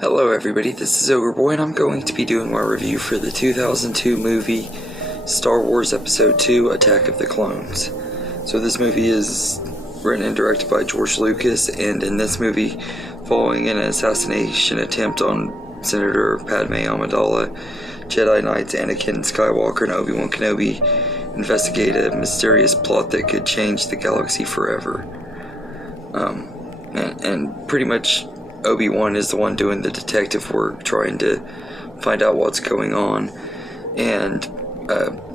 Hello everybody, this is Ogre and I'm going to be doing my review for the 2002 movie Star Wars Episode 2 Attack of the Clones. So this movie is written and directed by George Lucas, and in this movie, following an assassination attempt on Senator Padme Amidala, Jedi Knights Anakin Skywalker and Obi-Wan Kenobi investigate a mysterious plot that could change the galaxy forever. And pretty much Obi-Wan is the one doing the detective work, trying to find out what's going on, and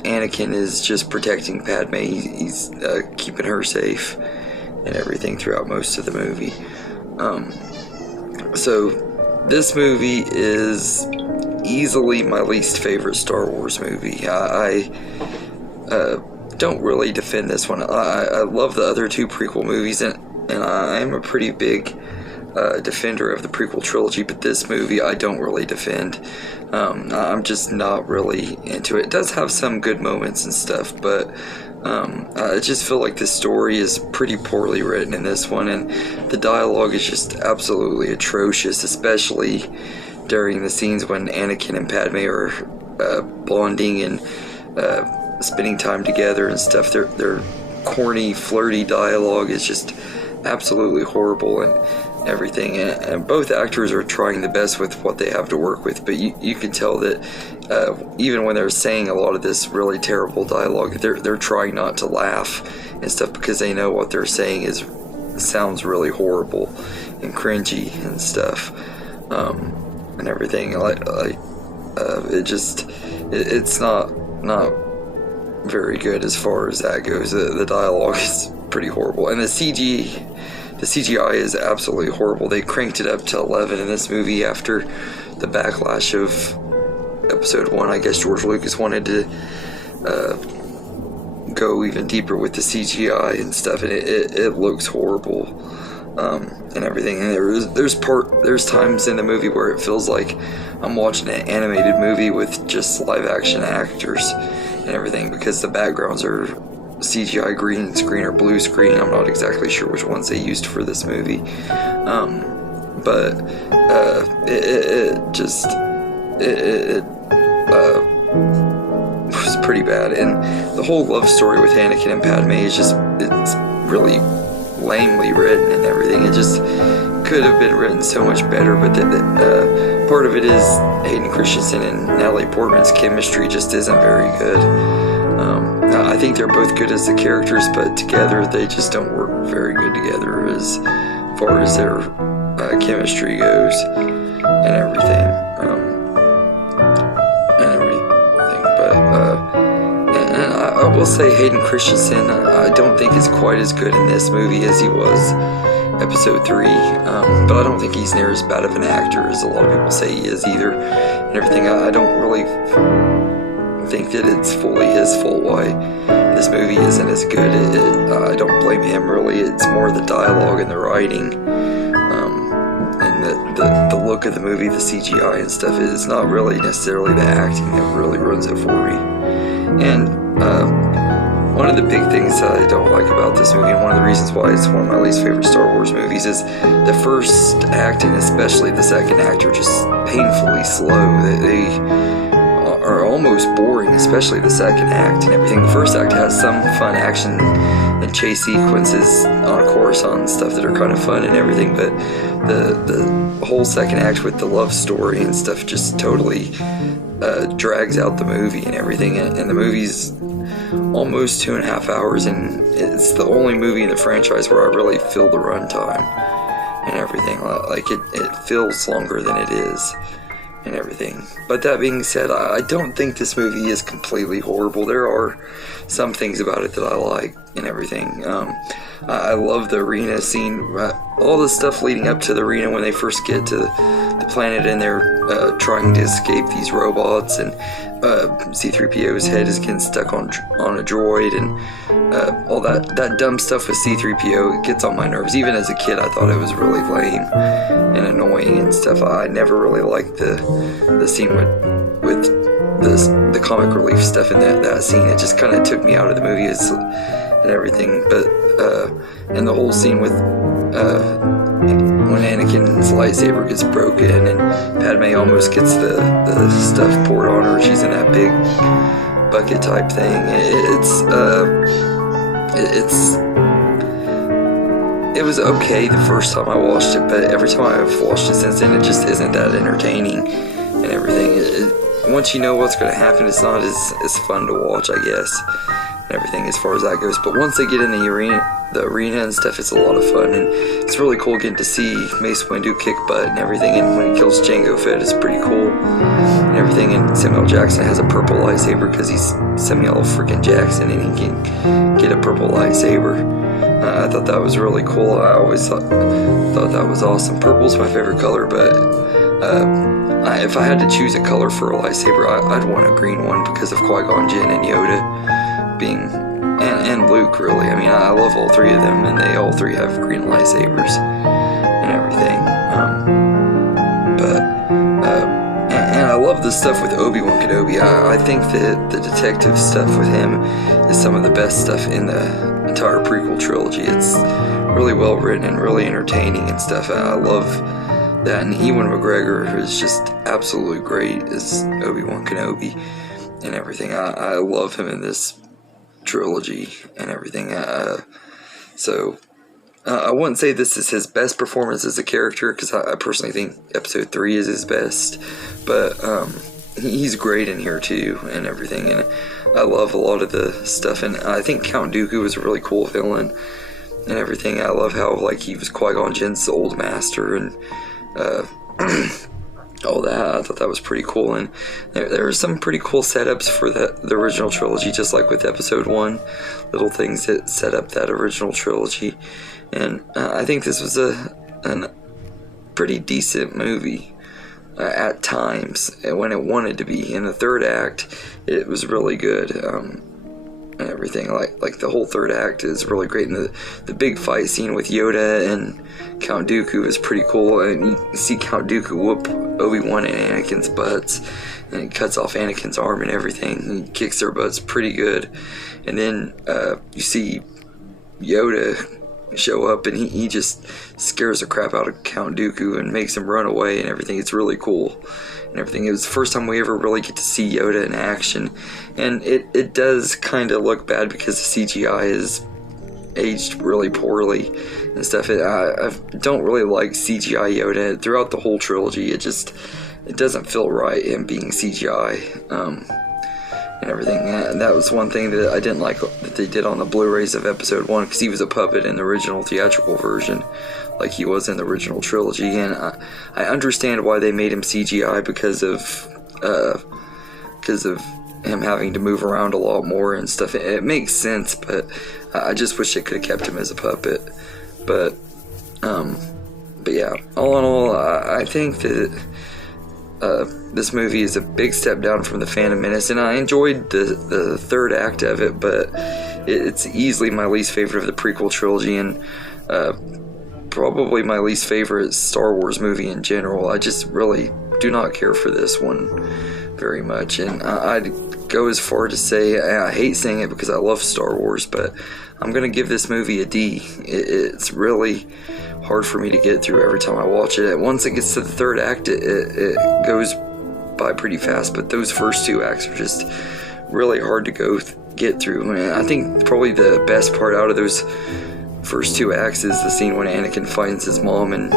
Anakin is just protecting Padme. He's keeping her safe and everything throughout most of the movie. So this movie is easily my least favorite Star Wars movie. I don't really defend this one. I love the other two prequel movies, and I'm a pretty big defender of the prequel trilogy, but this movie I don't really defend. I'm just not really into it. It does have some good moments and stuff, but I just feel like the story is pretty poorly written in this one, and the dialogue is just absolutely atrocious, especially during the scenes when Anakin and Padme are bonding and spending time together and stuff. Their corny, flirty dialogue is just absolutely horrible and everything, and both actors are trying the best with what they have to work with, but you can tell that even when they're saying a lot of this really terrible dialogue, they're trying not to laugh and stuff because they know what they're saying sounds really horrible and cringy and stuff, and everything. It's not very good as far as that goes. The dialogue is pretty horrible, and the CGI is absolutely horrible. They cranked it up to 11 in this movie after the backlash of Episode 1. I guess George Lucas wanted to go even deeper with the CGI and stuff, and it looks horrible and everything. And there's times in the movie where it feels like I'm watching an animated movie with just live action actors and everything, because the backgrounds are CGI green screen or blue screen. I'm not exactly sure which ones they used for this movie, but it was pretty bad. And the whole love story with Anakin and Padme is it's really lamely written and everything. It just could have been written so much better, but part of it is Hayden Christensen and Natalie Portman's chemistry just isn't very good. I think they're both good as the characters, but together they just don't work very good together as far as their chemistry goes and everything. But I will say Hayden Christensen, I don't think is quite as good in this movie as he was Episode 3, but I don't think he's near as bad of an actor as a lot of people say he is either and everything. I don't really think that it's fully his fault why this movie isn't as good. I don't blame him really. It's more the dialogue and the writing, and the look of the movie, the CGI and stuff. It's not really necessarily the acting that really ruins it for me. And one of the big things that I don't like about this movie, and one of the reasons why it's one of my least favorite Star Wars movies, is the first act and especially the second act are just painfully slow. They are almost boring, especially the second act and everything. The first act has some fun action and chase sequences on Coruscant and stuff that are kind of fun and everything, but the whole second act with the love story and stuff just totally drags out the movie and everything, and the movie's almost 2.5 hours, and it's the only movie in the franchise where I really feel the runtime and everything. Like it feels longer than it is and everything. But that being said, I don't think this movie is completely horrible. There are some things about it that I like and everything. I love the arena scene, all the stuff leading up to the arena when they first get to the planet and they're trying to escape these robots, and C-3PO's head is getting stuck on a droid, and all that dumb stuff with C-3PO, it gets on my nerves. Even as a kid, I thought it was really lame and annoying and stuff. I never really liked the scene with the comic relief stuff in that scene. It just kind of took me out of the movie and everything. But and the whole scene with when Anakin Anakin's lightsaber gets broken, and Padme almost gets the stuff poured on her. She's in that big bucket type thing. It was okay the first time I watched it, but every time I've watched it since then, it just isn't that entertaining and everything. Once you know what's going to happen, it's not as fun to watch, I guess, and everything as far as that goes. But once they get in the arena and stuff, it's a lot of fun, and it's really cool getting to see Mace Windu kick butt and everything. And when he kills Jango Fett, it's pretty cool and everything. And Samuel Jackson has a purple lightsaber because he's Samuel freaking Jackson, and he can get a purple lightsaber. I thought that was really cool. I always thought that was awesome. Purple's my favorite color, but if I had to choose a color for a lightsaber, I'd want a green one because of Qui-Gon Jinn and Yoda being, and Luke, really. I mean, I love all three of them, and they all three have green lightsabers and everything. And I love the stuff with Obi-Wan Kenobi. I think that the detective stuff with him is some of the best stuff in the entire prequel trilogy. It's really well written and really entertaining and stuff. I love that, and Ewan McGregor is just absolutely great as Obi-Wan Kenobi and everything. I love him in this trilogy and everything. So I wouldn't say this is his best performance as a character, because I personally think Episode 3 is his best, but he's great in here too and everything, and I love a lot of the stuff. And I think Count Dooku was a really cool villain and everything. I love how he was Qui-Gon Jinn's old master and all that. I thought that was pretty cool, and there were some pretty cool setups for the original trilogy, just like with Episode 1, little things that set up that original trilogy. And I think this was a pretty decent movie at times when it wanted to be. In the third act, it was really good. And everything, like the whole third act is really great, and the big fight scene with Yoda and Count Dooku is pretty cool, and you see Count Dooku whoop Obi-Wan and Anakin's butts, and he cuts off Anakin's arm and everything. He kicks their butts pretty good, and then you see Yoda show up, and he just scares the crap out of Count Dooku and makes him run away and everything. It's really cool and everything. It was the first time we ever really get to see Yoda in action, and it does kind of look bad because the CGI is aged really poorly and stuff. I don't really like CGI Yoda throughout the whole trilogy. It doesn't feel right, him being CGI and everything. And that was one thing that I didn't like that they did on the Blu-rays of Episode 1, because he was a puppet in the original theatrical version, like he was in the original trilogy. And I understand why they made him CGI because of him having to move around a lot more and stuff. It makes sense, but I just wish they could have kept him as a puppet. But yeah, all in all, I think that this movie is a big step down from The Phantom Menace, and I enjoyed the third act of it, but it's easily my least favorite of the prequel trilogy, and probably my least favorite Star Wars movie in general. I just really do not care for this one very much, and I'd go as far to say, I hate saying it because I love Star Wars, but I'm going to give this movie a D. It's really hard for me to get through every time I watch it. Once it gets to the third act, it goes by pretty fast, but those first two acts are just really hard to get through. And I think probably the best part out of those first two acts is the scene when Anakin finds his mom and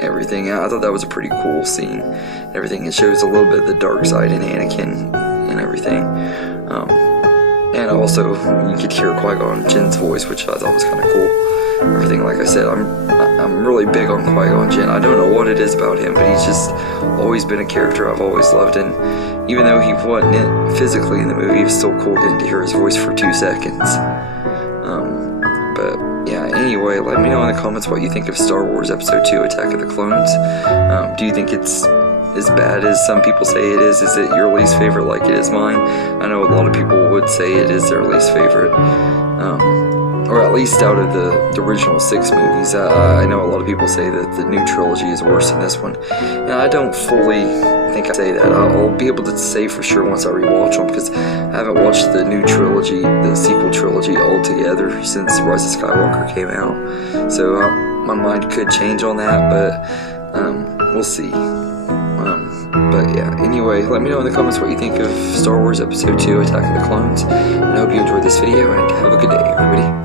everything. I thought that was a pretty cool scene and everything. It shows a little bit of the dark side in Anakin and everything. And also, you could hear Qui-Gon Jinn's voice, which I thought was kind of cool. Everything, like I said, I'm really big on Qui-Gon Jinn. I don't know what it is about him, but he's just always been a character I've always loved. And even though he wasn't physically in the movie, it was still cool getting to hear his voice for 2 seconds. But yeah, anyway, let me know in the comments what you think of Star Wars Episode 2, Attack of the Clones. Do you think it's as bad as some people say it is? Is it your least favorite like it is mine? I know a lot of people would say it is their least favorite, or at least out of the original 6 movies. I know a lot of people say that the new trilogy is worse than this one, and I don't fully think I say that. I'll be able to say for sure once I rewatch them, because I haven't watched the new trilogy, the sequel trilogy, all together since Rise of Skywalker came out. So my mind could change on that, but we'll see. But yeah, anyway, let me know in the comments what you think of Star Wars Episode 2, Attack of the Clones. And I hope you enjoyed this video, and have a good day, everybody.